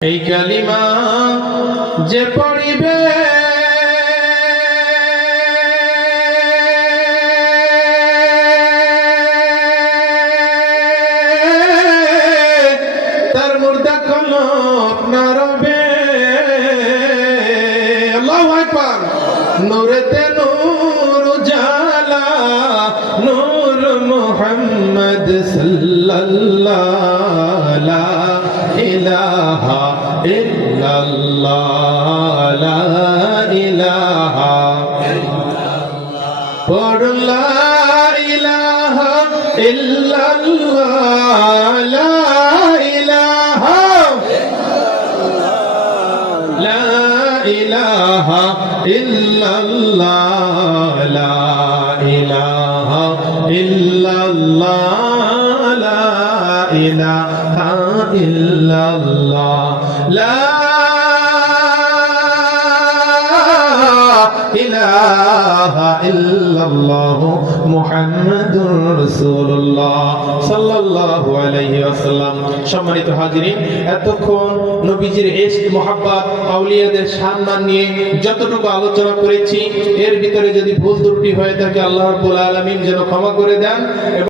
এই কালিমা যে পড়িবে। তার মুর্দা কলপ নারবে আল্লাহু আকবার। নূরেতে নূর উজালা, নূর মুহাম্মদ সাল্লাল্লাহু ইলাহা ইল্লাল্লাহ লা ইলাহা পড়লা ইলাহা ইল্লাল্লাহ লা ইলাহা লা ইলাহা ইল্লাল্লাহ লা ইলাহা ইলাহা ইল্লাল্লাহ, লা মুহাম্মাদুর রাসূলুল্লাহ সাল্লাল্লাহু আলাইহি ওয়াসাল্লাম। সম্মানিত হাজিরিন, এতক্ষণ নবীজির ইশক, মোহাব্বত, আউলিয়াদের সম্মান নিয়ে যতটুকু আলোচনা করেছি, এর ভিতরে যদি ভুল ত্রুটি হয় থাকে আল্লাহ রাব্বুল আলামিন যেন ক্ষমা করে দেন